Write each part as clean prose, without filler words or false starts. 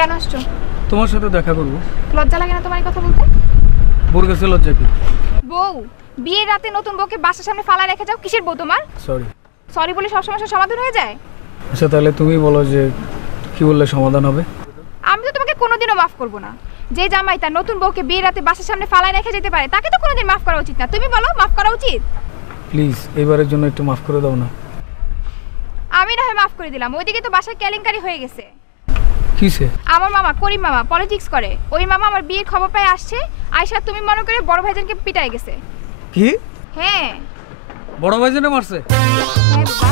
কেন আসছো? তোমার সাথে দেখা করব। লজ্জা লাগে না তোমার এই কথা বলতে? বোর কাছে লজ্জা কি? বউ, বিয়ের রাতে নতুন বউকে বাসার সামনে ফালা রেখে যাও, কিসের বউ তোমার? সরি। সরি বলে সব সমস্যার সমাধান হয়ে যায়? আচ্ছা তাহলে তুমি বলো যে কি বললে সমাধান হবে? আমি তো তোমাকে কোনোদিনও মাফ করব না। যে জামাই তার নতুন বউকে বিয়ের রাতে বাসার সামনে ফালায় রেখে যেতে পারে তাকে তো কোনোদিন মাফ করা উচিত না। তুমি বলো, মাফ করা উচিত? প্লিজ এবারের জন্য একটু মাফ করে দাও না। আমি না হয় মাফ করে দিলাম, ওইদিকে তো বাসায় কেলেঙ্কারি হয়ে গেছে। কিসে? আমার মামা করিম মামা পলিটিক্স করে, ওই মামা আমার বিয়ের খবর পেয়ে আসছে। আয়শা তুমি মনে করে বড় ভাইজানকে পিটাই গেছে। কি? হ্যাঁ। বড় ভাইজানে মারছে? হ্যাঁ বাবা।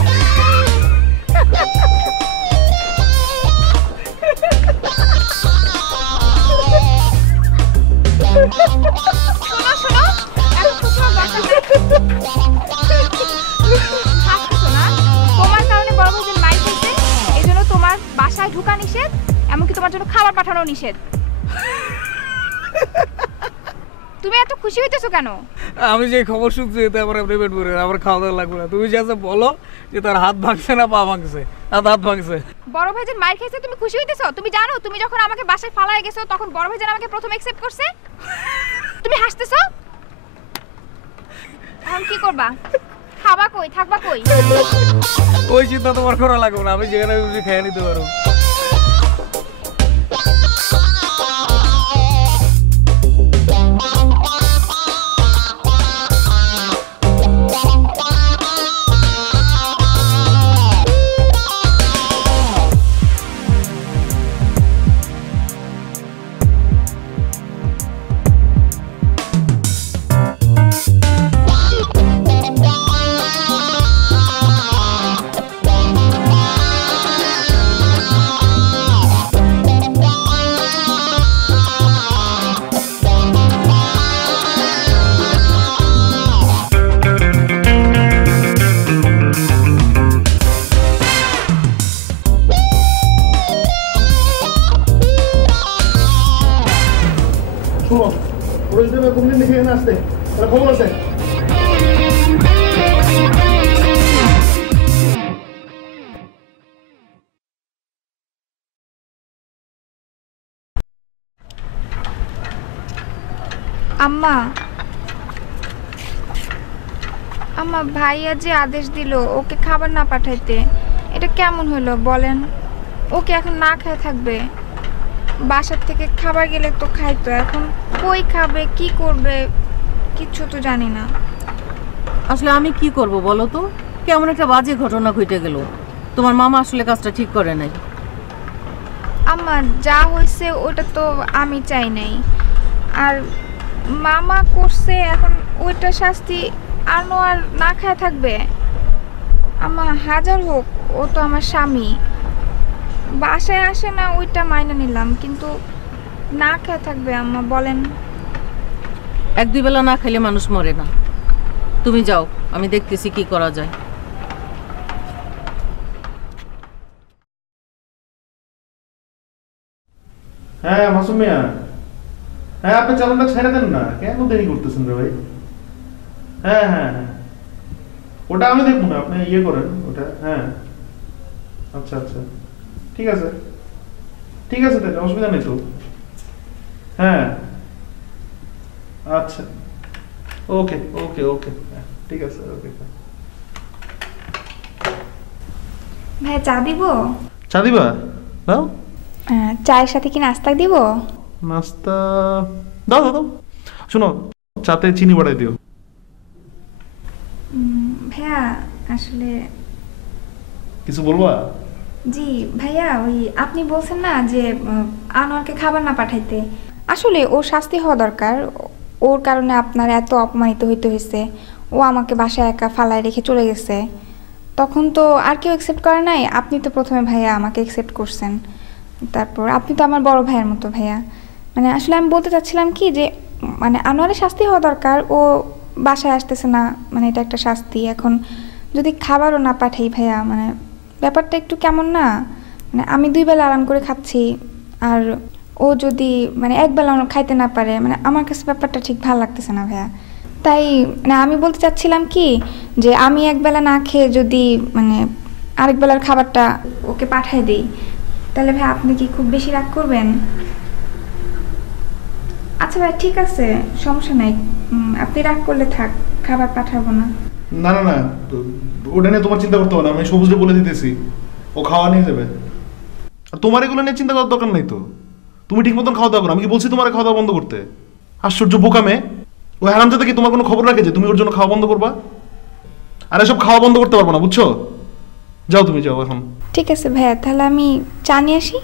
শোনো শোনো, এখন খুশি হওয়ার দরকার নেই। হাসছো না? তোমার কারণে বড় ভাইজান মাইর খেয়েছে, এই জন্য তোমার বাসায় ঢোকা নিষেধ, এমনকি তোমার জন্য খাবার পাঠানো নিষেধ। তুমি এত খুশি হইতেছো কেন? আমি যে খবর শুনছি এতে আমার পেমেন্ট করে আমার খাওয়া দাওয়া লাগবে না। তুমি যে বলো যে তার হাত ভাঙছে না পা ভাঙছে, হাত ভাঙছে। বড় ভাইজান মাইর খেয়েছে, তুমি খুশি হইতেছো? তুমি জানো তুমি যখন আমাকে বাসায় ফালায় গেছো তখন বড় ভাইজান আমাকে প্রথম অ্যাকসেপ্ট করছে। তুমি হাসতেছো? এখন কি করবা? খাবা কই, থাকবা কই? ওই চিন্তা তোমার করা লাগবে না, আমি যেখানে খুশি খেয়ে নিতে পারবো। আম্মা, আম্মা ভাইয়া যে আদেশ দিল ওকে খাবার না পাঠাইতে, এটা কেমন হলো বলেন? ওকে এখন না খেয়ে থাকবে? বাসার থেকে খাবার গেলে তো খাইতো, এখন কই খাবে, কি করবে কিচ্ছু তো জানি না। আসলে আমি কি করব বলো তো? কেমন একটা বাজে ঘটনা ঘটে গেল। তোমার মামা আসলে কাজটা ঠিক করে নাই। আম্মা যা হয়েছে ওটা তো আমি চাই নাই, আর মামা করছে, এখন ওইটা শাস্তি আনোয়ার না খায় থাকবে? আম্মা হাজার হোক ও তো আমার স্বামী, বাসায় আসে না ওইটা মাইনে নিলাম, কিন্তু না খেয়ে থাকবে আম্মা বলেন? এক দুই বেলা না খেলে মানুষ মরে না। তুমি যাও, আমি দেখতেছি কি করা যায়। হ্যাঁ মাসুম মিয়া, হ্যাঁ আপনি চালানটা ছেড়ে দেন না, কেন দেরি করতেছেন রে ভাই? হ্যাঁ হ্যাঁ হ্যাঁ, ওটা আমি দেখবো না, আপনি ইয়ে করেন ওটা। হ্যাঁ আচ্ছা আচ্ছা, ঠিক আছে ঠিক আছে, তাহলে অসুবিধা নেই তো। হ্যাঁ আচ্ছা, ওকে ওকে ওকে, ঠিক আছে ওকে। ভাই চা দিব? চা দিবা? দাও। চায়ের সাথে কি নাস্তা দিব? নাস্তা দাও দাও দাও। শোনো, চাতে চিনি বাড়াই দিও। ভাইয়া আসলে কিছু বলবা? জি ভাইয়া, ওই আপনি বলছেন না যে আনোয়ারকে খাবার না পাঠাইতে, আসলে ওর শাস্তি হওয়া দরকার। ওর কারণে আপনার এত অপমানিত হইতে হয়েছে, ও আমাকে বাসায় একা ফালায় রেখে চলে গেছে, তখন তো আর কেউ অ্যাকসেপ্ট করে নাই। আপনি তো প্রথমে ভাইয়া আমাকে অ্যাকসেপ্ট করছেন, তারপর আপনি তো আমার বড় ভাইয়ের মতো ভাইয়া। মানে আসলে আমি বলতে চাচ্ছিলাম কি যে মানে আনোয়ারের শাস্তি হওয়া দরকার, ও বাসায় আসতেছে না, মানে এটা একটা শাস্তি। এখন যদি খাবারও না পাঠাই ভাইয়া, মানে ব্যাপারটা একটু কেমন না? মানে আমি 2 বেলা আরাম করে খাচ্ছি, আর ও যদি মানে 1 বেলা খাইতে না পারে, মানে আমার কাছে ব্যাপারটা ঠিক ভালো লাগতেছে না ভাইয়া। তাই মানে আমি বলতে চাচ্ছিলাম কি যে আমি 1 বেলা না খেয়ে যদি মানে আরেক বেলার খাবারটা ওকে পাঠাই দিই, তাহলে ভাই আপনি কি খুব বেশি রাগ করবেন? আচ্ছা ভাই ঠিক আছে, সমস্যা নাই। আপনি রাগ করলে থাক, খাবার পাঠাবো না। না না না, ওটা নিয়ে তোমার চিন্তা করতে হবে না, আমি সবুজে বলে দিতেছি, ও খাওয়া নিয়ে যাবে। আর তোমার এগুলো নিয়ে চিন্তা করার দরকার নাই তো, তুমি ঠিক মতন খাওয়া দাওয়া করো। আমি কি বলছি তোমার খাওয়া দাওয়া বন্ধ করতে? আশ্চর্য বোকা মেয়ে। ও হারামজাদা কি তোমার কোনো খবর রাখে যে তুমি ওর জন্য খাওয়া বন্ধ করবা? আর এসব খাওয়া বন্ধ করতে পারবো না, বুঝছো? যাও তুমি যাও এখন। ঠিক আছে ভাইয়া, তাহলে আমি চা নিয়ে আসি।